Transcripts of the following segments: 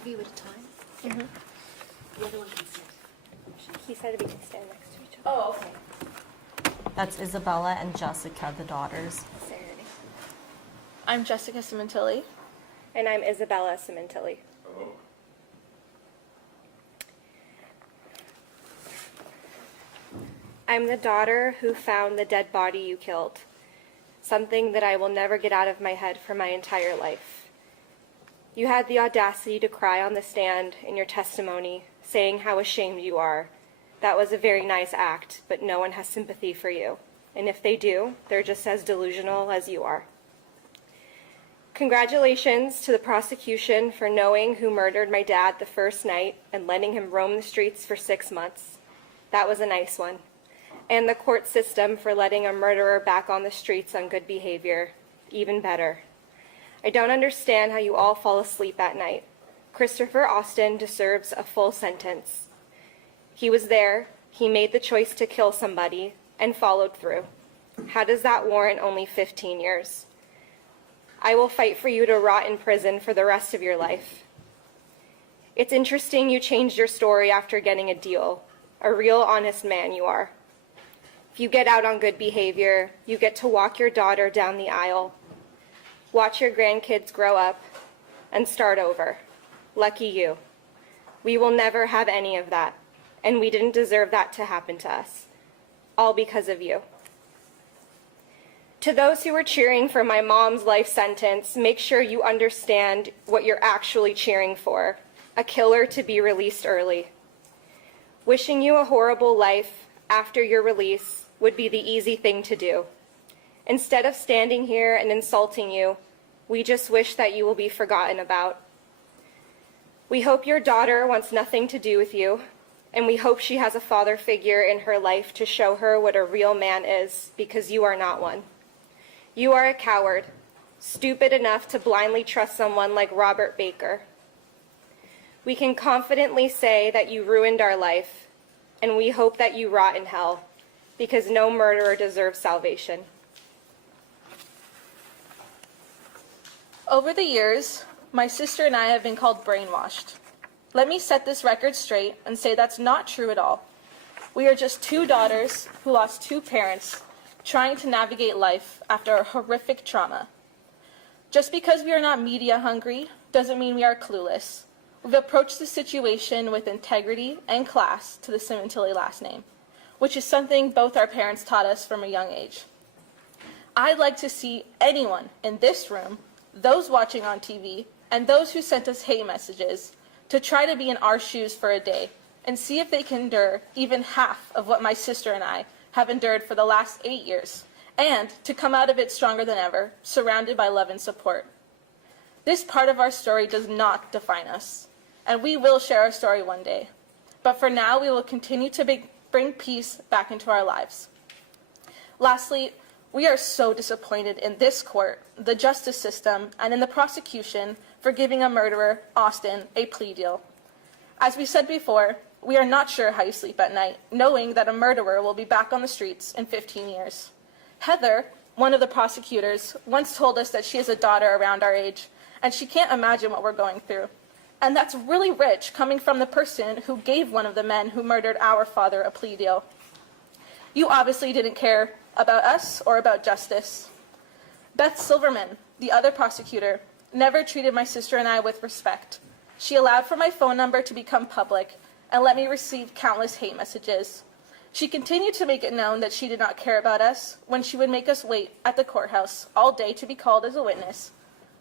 of you at a time? Mm-hmm. The other one can sit. He said we can stand next to each other. Oh, okay. That's Isabella and Jessica, the daughters. Saturday. I'm Jessica Sementilli. And I'm Isabella Sementilli. Oh. I'm the daughter who found the dead body you killed. Something that I will never get out of my head for my entire life. You had the audacity to cry on the stand in your testimony, saying how ashamed you are. That was a very nice act, but no one has sympathy for you. And if they do, they're just as delusional as you are. Congratulations to the prosecution for knowing who murdered my dad the first night and letting him roam the streets for 6 months. That was a nice one. And the court system for letting a murderer back on the streets on good behavior. Even better. I don't understand how you all fall asleep at night. Christopher Austin deserves a full sentence. He was there, he made the choice to kill somebody, and followed through. How does that warrant only 15 years? I will fight for you to rot in prison for the rest of your life. It's interesting you changed your story after getting a deal. A real honest man you are. If you get out on good behavior, you get to walk your daughter down the aisle, watch your grandkids grow up, and start over. Lucky you. We will never have any of that, and we didn't deserve that to happen to us. All because of you. To those who are cheering for my mom's life sentence, make sure you understand what you're actually cheering for. A killer to be released early. Wishing you a horrible life after your release would be the easy thing to do. Instead of standing here and insulting you, we just wish that you will be forgotten about. We hope your daughter wants nothing to do with you, and we hope she has a father figure in her life to show her what a real man is, because you are not one. You are a coward, stupid enough to blindly trust someone like Robert Baker. We can confidently say that you ruined our life, and we hope that you rot in hell, because no murderer deserves salvation. Over the years, my sister and I have been called brainwashed. Let me set this record straight and say that's not true at all. We are just two daughters who lost two parents trying to navigate life after a horrific trauma. Just because we are not media hungry doesn't mean we are clueless. We've approached the situation with integrity and class to the Sementilli last name, which is something both our parents taught us from a young age. I'd like to see anyone in this room, those watching on TV, and those who sent us hate messages to try to be in our shoes for a day and see if they can endure even half of what my sister and I have endured for the last 8 years, and to come out of it stronger than ever, surrounded by love and support. This part of our story does not define us, and we will share our story one day. But for now, we will continue to bring peace back into our lives. Lastly, we are so disappointed in this court, the justice system, and in the prosecution for giving a murderer, Austin, a plea deal. As we said before, we are not sure how you sleep at night, knowing that a murderer will be back on the streets in 15 years. Heather, one of the prosecutors, once told us that she has a daughter around our age, and she can't imagine what we're going through. And that's really rich, coming from the person who gave one of the men who murdered our father a plea deal. You obviously didn't care about us or about justice. Beth Silverman, the other prosecutor, never treated my sister and I with respect. She allowed for my phone number to become public and let me receive countless hate messages. She continued to make it known that she did not care about us when she would make us wait at the courthouse all day to be called as a witness,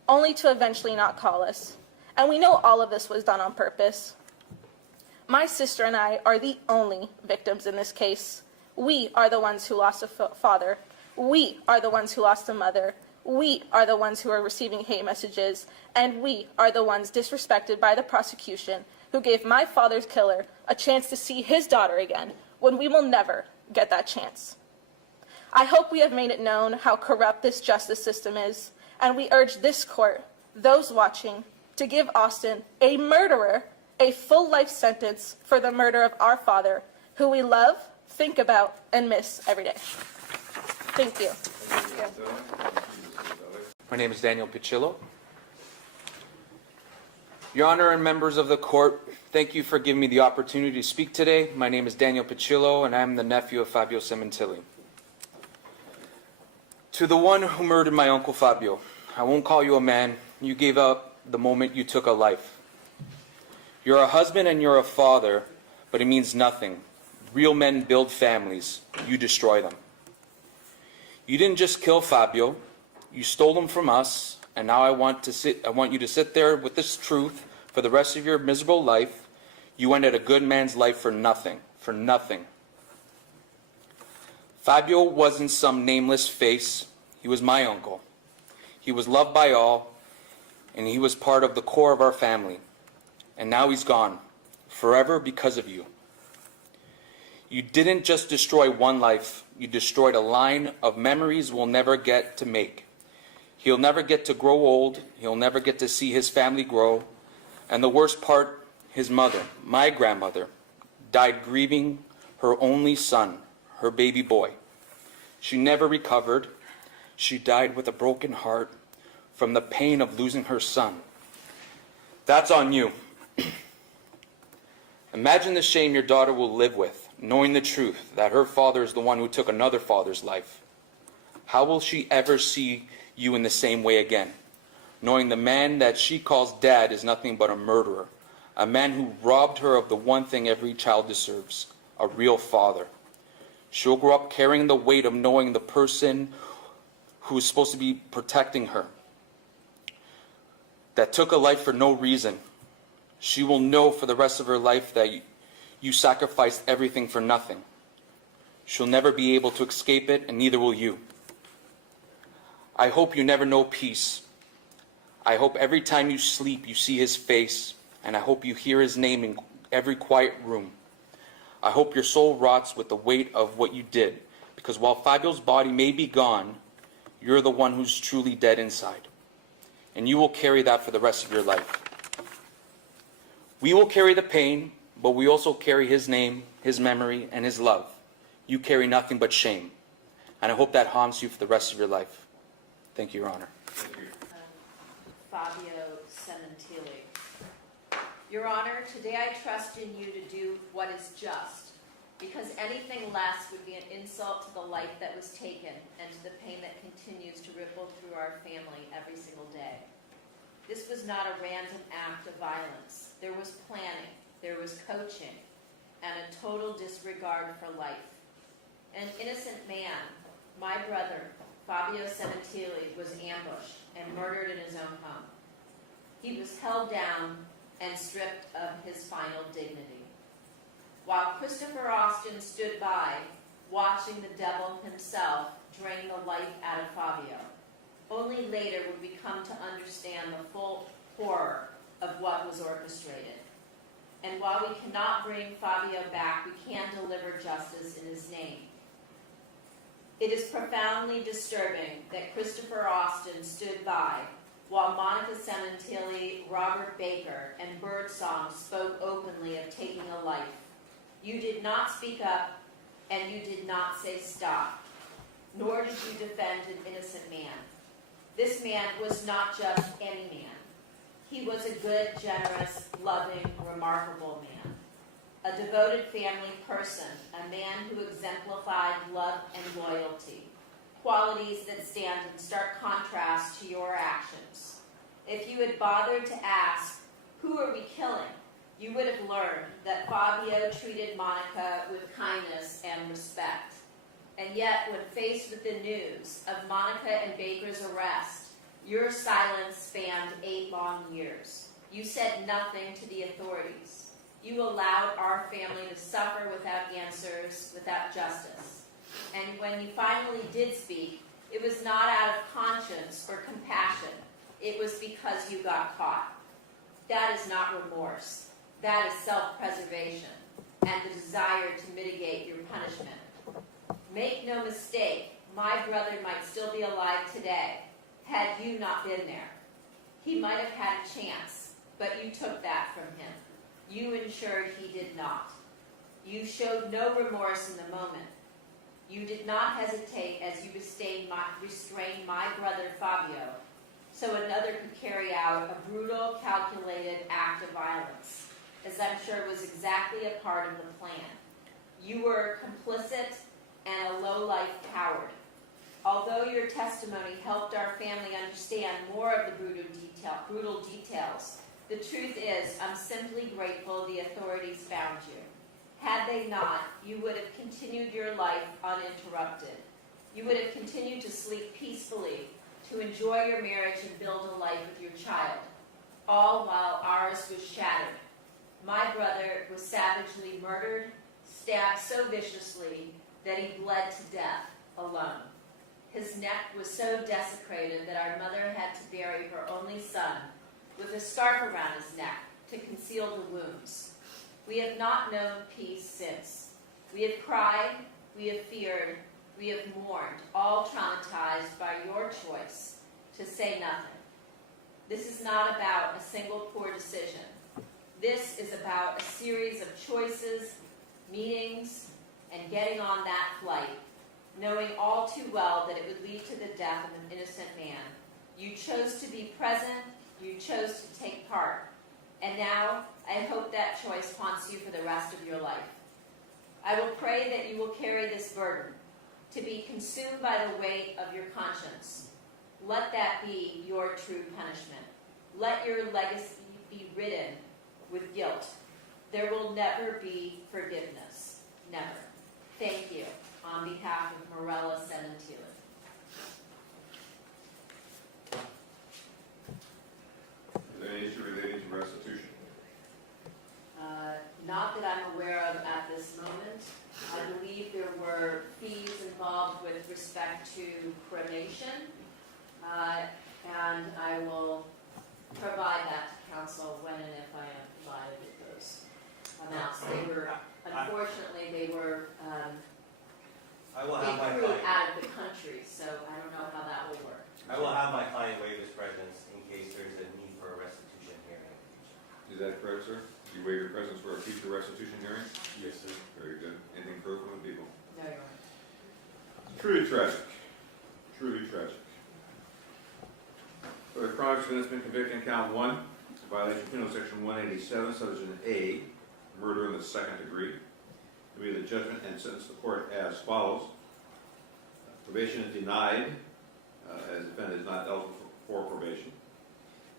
only to eventually not call us. And we know all of this was done on purpose. My sister and I are the only victims in this case. We are the ones who lost a father. We are the ones who lost a mother. We are the ones who are receiving hate messages. And we are the ones disrespected by the prosecution who gave my father's killer a chance to see his daughter again when we will never get that chance. I hope we have made it known how corrupt this justice system is, and we urge this court, those watching, to give Austin, a murderer, a full life sentence for the murder of our father, who we love, think about, and miss every day. Thank you. My name is Daniel Piccillo. Your Honor and members of the court, thank you for giving me the opportunity to speak today. My name is Daniel Picillo, and I'm the nephew of Fabio Sementilli. To the one who murdered my Uncle Fabio, I won't call you a man. You gave up the moment you took a life. You're a husband and you're a father, but it means nothing. Real men build families. You destroy them. You didn't just kill Fabio. You stole him from us, and now I want you to sit there with this truth for the rest of your miserable life. You ended a good man's life for nothing. For nothing. Fabio wasn't some nameless face. He was my uncle. He was loved by all, and he was part of the core of our family. And now he's gone, forever because of you. You didn't just destroy one life. You destroyed a line of memories we'll never get to make. He'll never get to grow old. He'll never get to see his family grow. And the worst part, his mother, my grandmother, died grieving her only son, her baby boy. She never recovered. She died with a broken heart from the pain of losing her son. That's on you. Imagine the shame your daughter will live with, knowing the truth that her father is the one who took another father's life. How will she ever see you in the same way again, knowing the man that she calls dad is nothing but a murderer, a man who robbed her of the one thing every child deserves, a real father. She'll grow up carrying the weight of knowing the person who is supposed to be protecting her, that took a life for no reason. She will know for the rest of her life that you sacrificed everything for nothing. She'll never be able to escape it, and neither will you. I hope you never know peace. I hope every time you sleep you see his face, and I hope you hear his name in every quiet room. I hope your soul rots with the weight of what you did, because while Fabio's body may be gone, you're the one who's truly dead inside. And you will carry that for the rest of your life. We will carry the pain, but we also carry his name, his memory, and his love. You carry nothing but shame. And I hope that haunts you for the rest of your life. Thank you, Your Honor. Fabio Sementilli. Your Honor, today I trust in you to do what is just, because anything less would be an insult to the life that was taken and to the pain that continues to ripple through our family every single day. This was not a random act of violence. There was planning, there was coaching, and a total disregard for life. An innocent man, my brother, Fabio Sementilli, was ambushed and murdered in his own home. He was held down and stripped of his final dignity. While Christopher Austin stood by, watching the devil himself drain the life out of Fabio. Only later would we come to understand the full horror of what was orchestrated. And while we cannot bring Fabio back, we can deliver justice in his name. It is profoundly disturbing that Christopher Austin stood by while Monica Sementilli, Robert Baker, and Birdsong spoke openly of taking a life. You did not speak up, and you did not say stop, nor did you defend an innocent man. This man was not just any man. He was a good, generous, loving, remarkable man. A devoted family person, a man who exemplified love and loyalty, qualities that stand in stark contrast to your actions. If you had bothered to ask, who are we killing, you would have learned that Fabio treated Monica with kindness and respect. And yet, when faced with the news of Monica and Baker's arrest, your silence spanned 8 long years. You said nothing to the authorities. You allowed our family to suffer without answers, without justice. And when you finally did speak, it was not out of conscience or compassion. It was because you got caught. That is not remorse. That is self-preservation and the desire to mitigate your punishment. Make no mistake, my brother might still be alive today had you not been there. He might have had a chance, but you took that from him. You ensured he did not. You showed no remorse in the moment. You did not hesitate as you restrained my brother Fabio, so another could carry out a brutal, calculated act of violence, as I'm sure was exactly a part of the plan. You were complicit and a low-life coward. Although your testimony helped our family understand more of the brutal details, the truth is, I'm simply grateful the authorities found you. Had they not, you would have continued your life uninterrupted. You would have continued to sleep peacefully, to enjoy your marriage and build a life with your child, all while ours was shattered. My brother was savagely murdered, stabbed so viciously that he bled to death alone. His neck was so desecrated that our mother had to bury her only son with a scarf around his neck to conceal the wounds. We have not known peace since. We have cried, we have feared, we have mourned, all traumatized by your choice to say nothing. This is not about a single poor decision. This is about a series of choices, meetings, and getting on that flight, knowing all too well that it would lead to the death of an innocent man. You chose to be present, you chose to take part, and now I hope that choice haunts you for the rest of your life. I will pray that you will carry this burden, to be consumed by the weight of your conscience. Let that be your true punishment. Let your legacy be ridden with guilt. There will never be forgiveness. Never. Thank you. On behalf of Morella Sementilli. Is there any issue relating to restitution? Not that I'm aware of at this moment. I believe there were fees involved with respect to cremation, and I will provide that to council when and if I am provided with those amounts. They were, unfortunately, they were I will have my accrued client. out of the country, so I don't know how that will work. I will have my client waive his presence in case there's a need for a restitution hearing. Is that correct, sir? You waive your presence for a future restitution hearing? Yes, sir. Very good. Anything further from the people? No, Your Honor. Truly tragic. Truly tragic. For the crimes has been convicted in count 1, violation of penal section 187, subsection A, murder in the second degree. To be the judgment and sentence of the court as follows. Probation is denied, as the defendant is not eligible for probation.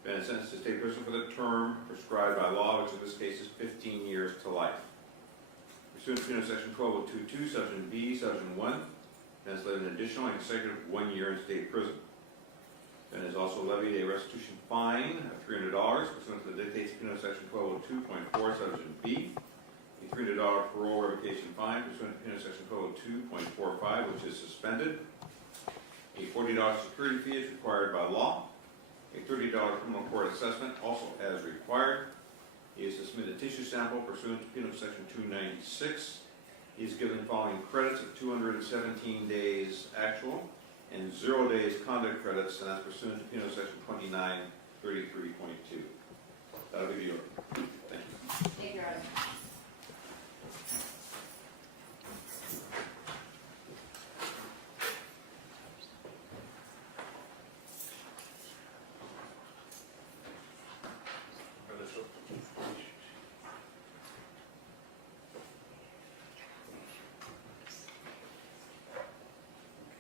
Defendant sentenced to stay in prison for the term prescribed by law, which in this case is 15 years to life. Pursuant to penal section 12022, subsection B, subsection 1, defendant is an additional and consecutive 1 year in state prison. Defendant has also levied a restitution fine of $300 pursuant to the dictates of penal section 1202.4, subsection B. A $300 parole revocation fine pursuant to penal section 1202.45, which is suspended. A $40 security fee is required by law. A $30 criminal court assessment also as required. He is to submit a tissue sample pursuant to penal section 296. He is given the following credits of 217 days actual and 0 days conduct credits, and that's pursuant to penal section 2933.2. That'll be the order. Thank you. Thank you, Your Honor.